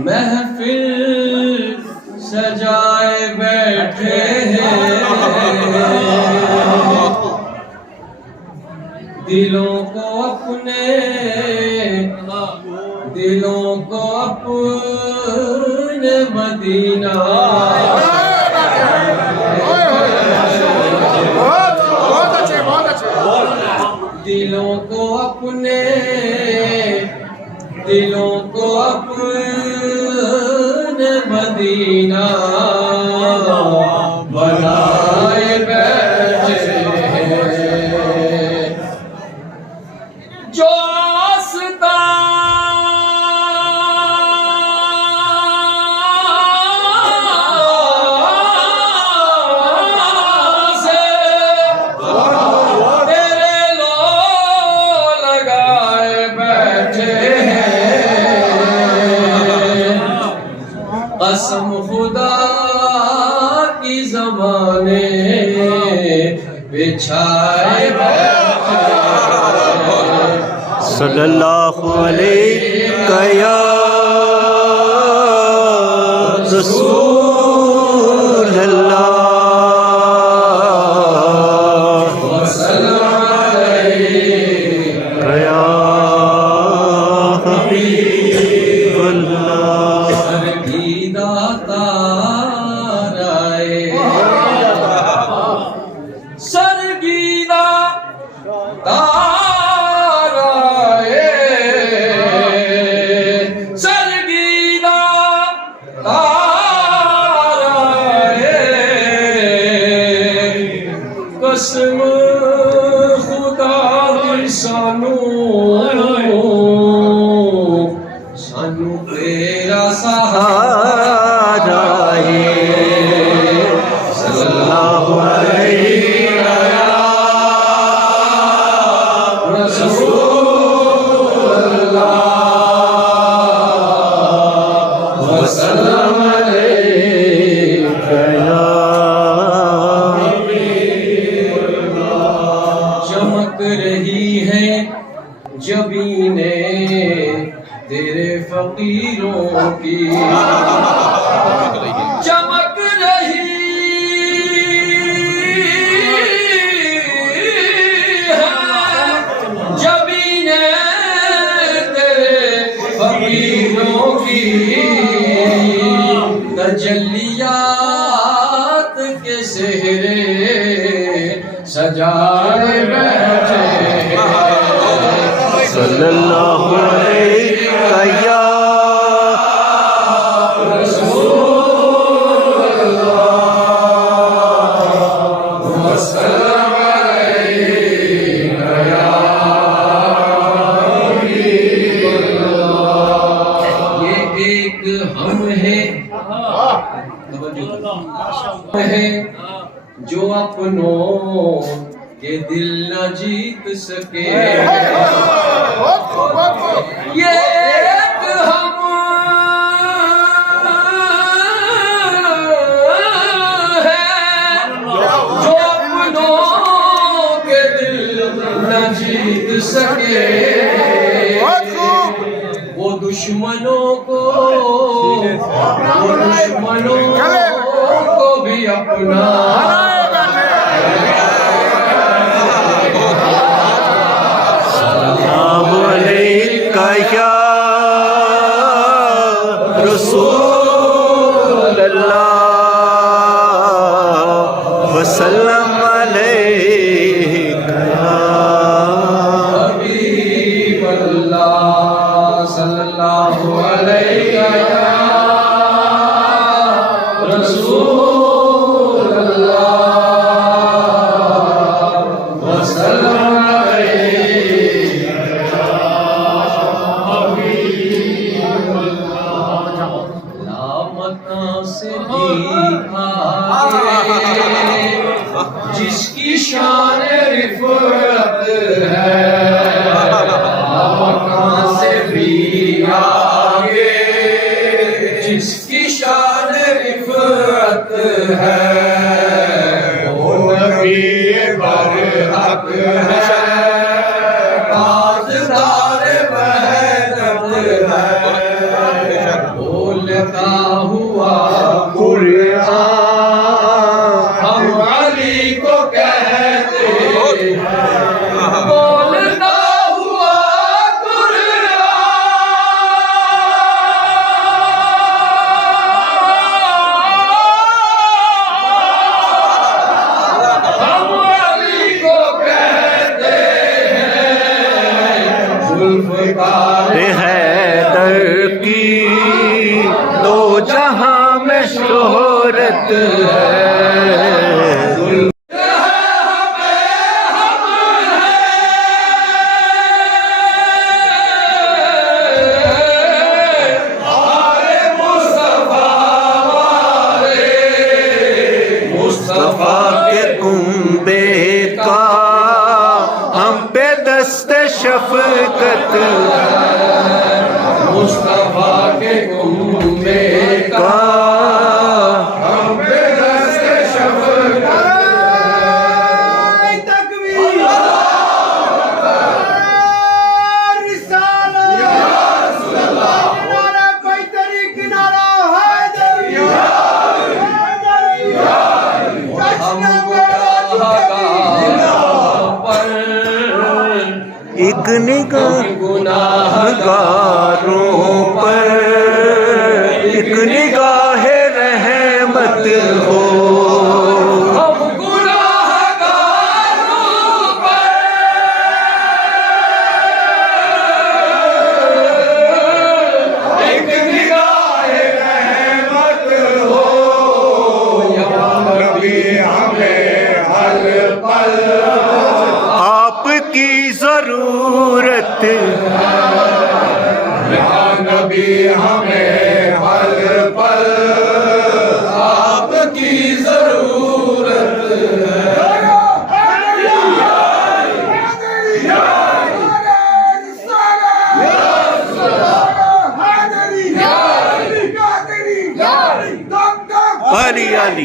महफिल सजाए बैठे हैं, दिलों को अपने मदीना दिलों को अपने मदीना बनाए बैठे हैं। जो आस्था से तेरे लो लगाए बैठे कसम खुदा की ज़माने बिछाए बैठे सल्लल्लाहु अलैहि या रसूल अल्लाह वसल्लम अलैका या हबीबल्लाह। सरगीदा ताराए सरगीदा ताराए सरगीदा ताराए कसम खुदा दी सानू तेरा सहारा सल्लल्लाहु अलैहि वसल्लम अलैका या चमक रही है जबीने तेरे फकीरों की चमक रही है जबीने तेरे फकीरों की तजल्लियात के सेहरे सजाए बैठे सल्लल्लाहु अलैहि या जो अपनों के दिल न जीत सके ये एक हम हैं जो अपनों के दिल न जीत सके वो दुश्मनों को भी अपना सल्लल्लाहु अलैहि या रसूल अल्लाह वसल्लम अलैका या हबीबल्लाह सल्लल्लाहु अलैहि खता से भी आगे जिसकी शान रिफत है खता से भी आगे जिसकी शान रिफत है वो नबी बरहक है ताजदार वहदत है बोलता हुआ कुरान हम अली को कहते हैं बोलता हुआ कुरान हम अली को कहते हैं जुल्फ़कार हैदर की दो जहां में शोहरत है मुस्तफा के कुंबे का हम पे दस्ते शफकत मुस्तफा के कुंबे का हम पे दस्ते शफ़क़त एक निगाहों पर एक निगाह रहमत हो हम गुनाहगारों पर एक निगाह रहमत हो या नबी हमें हर पल आपकी जरूरत या नबी हमें हर पल आपकी जरूरत अली अली